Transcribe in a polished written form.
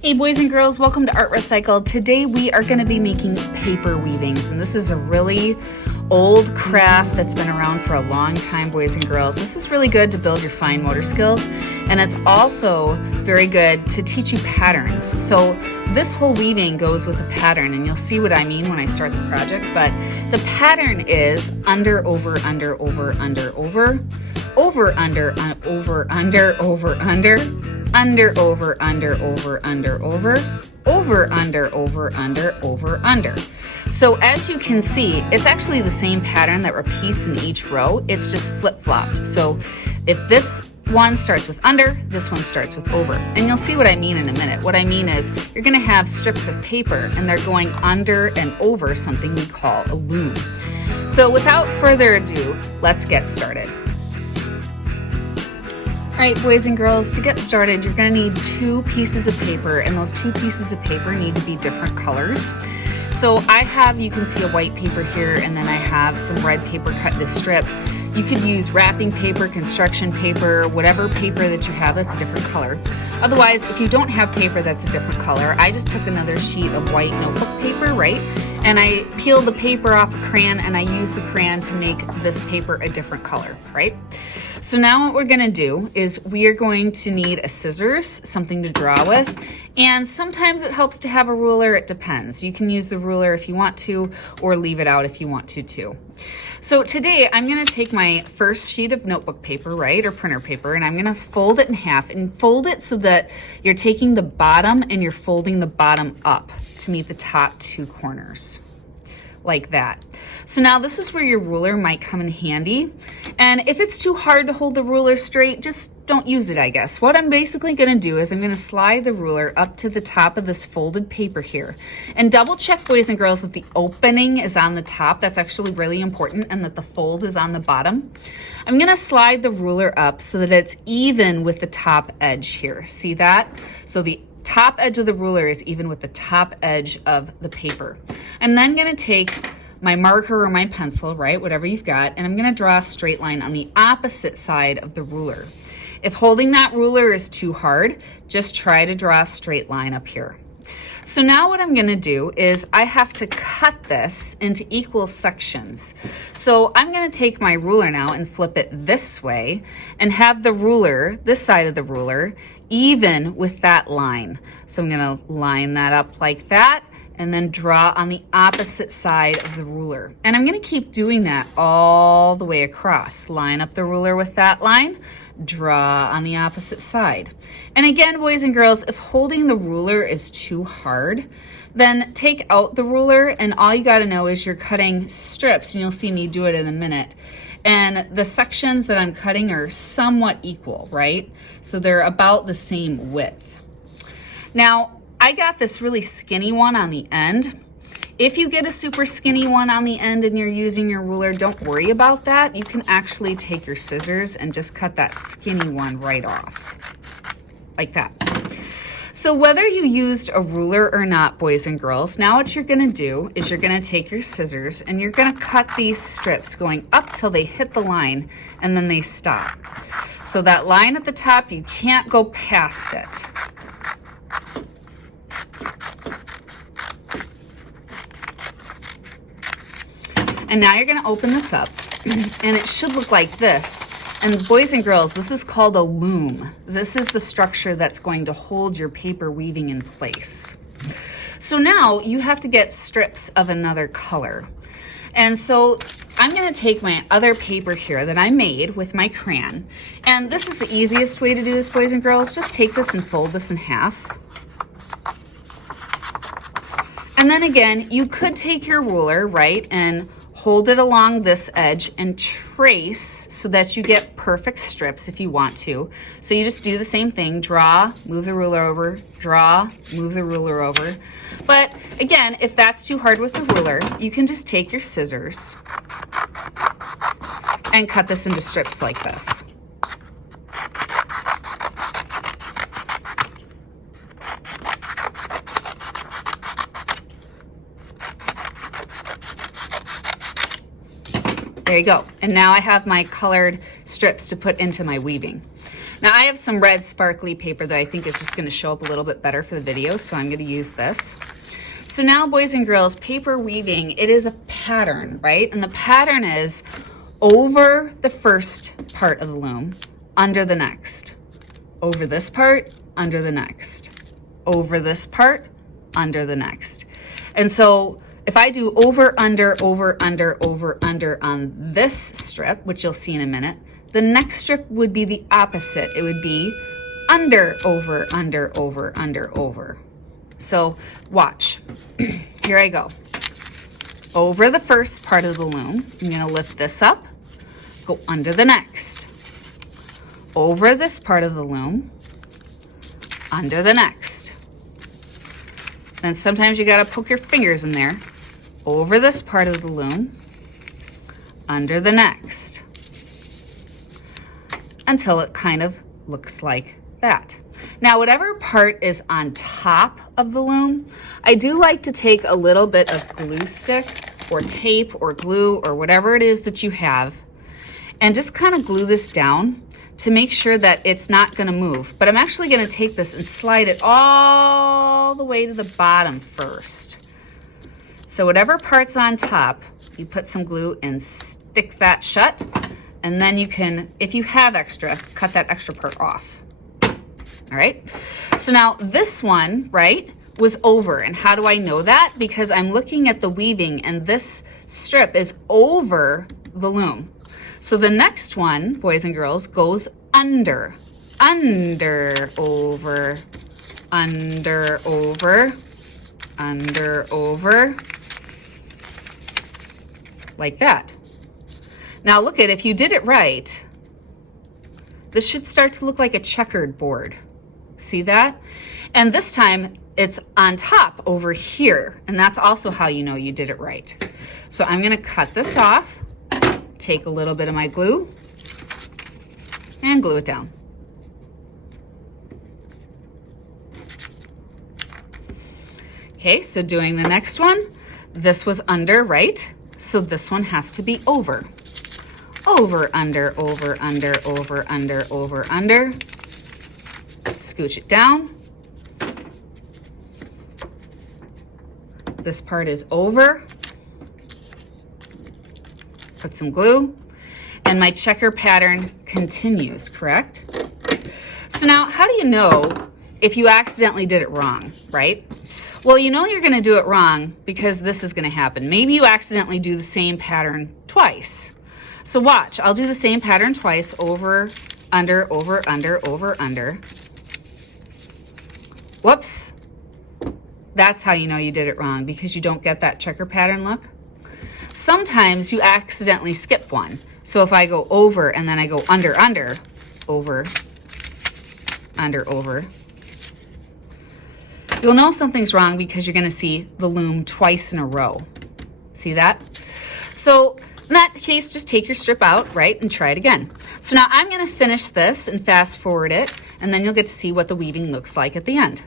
Hey boys and girls, welcome to Art Recycled. Today we are going to be making paper weavings, and this is a really old craft that's been around for a long time, boys and girls. This is really good to build your fine motor skills, and it's also very good to teach you patterns. So this whole weaving goes with a pattern, and you'll see what I mean when I start the project, but the pattern is under, over, under, over, under, over, over, under, over, under, over, under, under, over, under, over, under, over, over, under, over, under, over, under. So as you can see, it's actually the same pattern that repeats in each row. It's just flip-flopped. So if this one starts with under, this one starts with over. And you'll see what I mean in a minute. What I mean is you're gonna have strips of paper and they're going under and over something we call a loom. So without further ado, let's get started. All right, boys and girls, to get started, you're gonna need 2 pieces of paper, and those 2 pieces of paper need to be different colors. So I have, you can see a white paper here, and then I have some red paper cut into strips. You could use wrapping paper, construction paper, whatever paper that you have that's a different color. Otherwise, if you don't have paper that's a different color, I just took another sheet of white notebook paper, right? And I peeled the paper off a crayon, and I used the crayon to make this paper a different color, right? So now what we're gonna do is we are going to need a scissors, something to draw with, and sometimes it helps to have a ruler. It depends. You can use the ruler if you want to, or leave it out if you want to too. So today I'm gonna take my first sheet of notebook paper, right, or printer paper, and I'm gonna fold it in half and fold it so that you're taking the bottom and you're folding the bottom up to meet the top 2 corners, like that. So now this is where your ruler might come in handy. And if it's too hard to hold the ruler straight, just don't use it, I guess. What I'm basically gonna do is I'm gonna slide the ruler up to the top of this folded paper here. And double check, boys and girls, that the opening is on the top. That's actually really important, and that the fold is on the bottom. I'm gonna slide the ruler up so that it's even with the top edge here. See that? So the top edge of the ruler is even with the top edge of the paper. I'm then gonna take my marker or my pencil, right, whatever you've got, and I'm gonna draw a straight line on the opposite side of the ruler. If holding that ruler is too hard, just try to draw a straight line up here. So now what I'm gonna do is I have to cut this into equal sections. So I'm gonna take my ruler now and flip it this way and have the ruler, this side of the ruler, even with that line. So I'm gonna line that up like that, and then draw on the opposite side of the ruler. And I'm gonna keep doing that all the way across. Line up the ruler with that line, draw on the opposite side. And again, boys and girls, if holding the ruler is too hard, then take out the ruler, and all you gotta know is you're cutting strips, and you'll see me do it in a minute. And the sections that I'm cutting are somewhat equal, right? So they're about the same width. Now, I got this really skinny one on the end. If you get a super skinny one on the end and you're using your ruler, don't worry about that. You can actually take your scissors and just cut that skinny one right off, like that. So whether you used a ruler or not, boys and girls, now what you're gonna do is you're gonna take your scissors and you're gonna cut these strips going up till they hit the line, and then they stop. So that line at the top, you can't go past it. And now you're gonna open this up, and it should look like this. And boys and girls, this is called a loom. This is the structure that's going to hold your paper weaving in place. So now you have to get strips of another color. And so I'm gonna take my other paper here that I made with my crayon. And this is the easiest way to do this, boys and girls. Just take this and fold this in half. And then again, you could take your ruler, right, and hold it along this edge and trace so that you get perfect strips if you want to. So you just do the same thing, draw, move the ruler over, draw, move the ruler over. But again, if that's too hard with the ruler, you can just take your scissors and cut this into strips like this. There you go. And now I have my colored strips to put into my weaving. Now I have some red sparkly paper that I think is just gonna show up a little bit better for the video, so I'm gonna use this. So now, boys and girls, paper weaving, it is a pattern, right? And the pattern is over the first part of the loom, under the next. Over this part, under the next. Over this part, under the next. And so if I do over, under, over, under, over, under on this strip, which you'll see in a minute, the next strip would be the opposite. It would be under, over, under, over, under, over. So watch. Here I go. Over the first part of the loom, I'm going to lift this up, go under the next. Over this part of the loom, under the next. Then sometimes you got to poke your fingers in there. Over this part of the loom, under the next. Until it kind of looks like that. Now, whatever part is on top of the loom, I do like to take a little bit of glue stick or tape or glue or whatever it is that you have and just kind of glue this down to make sure that it's not going to move. But I'm actually going to take this and slide it all the way to the bottom first. So whatever part's on top, you put some glue and stick that shut, and then you can, if you have extra, cut that extra part off. All right, so now this one, right, was over. And how do I know that? Because I'm looking at the weaving and this strip is over the loom. So the next one, boys and girls, goes under, under, over, under, over, under, over, like that. Now look at, if you did it right, this should start to look like a checkered board. See that? And this time it's on top over here, and that's also how you know you did it right. So I'm going to cut this off, take a little bit of my glue, and glue it down. Okay, so doing the next one, this was under, right? So this one has to be over. Over, under, over, under, over, under, over, under. Scooch it down. This part is over. Put some glue. And my checker pattern continues, correct? So now, how do you know if you accidentally did it wrong, right? Well, you know you're going to do it wrong because this is going to happen. Maybe you accidentally do the same pattern twice. So watch, I'll do the same pattern twice, over, under, over, under, over, under. Whoops. That's how you know you did it wrong, because you don't get that checker pattern look. Sometimes you accidentally skip one. So if I go over and then I go under, under, over, under, over, you'll know something's wrong because you're going to see the loom twice in a row. See that? So in that case, just take your strip out, right, and try it again. So now I'm going to finish this and fast forward it, and then you'll get to see what the weaving looks like at the end.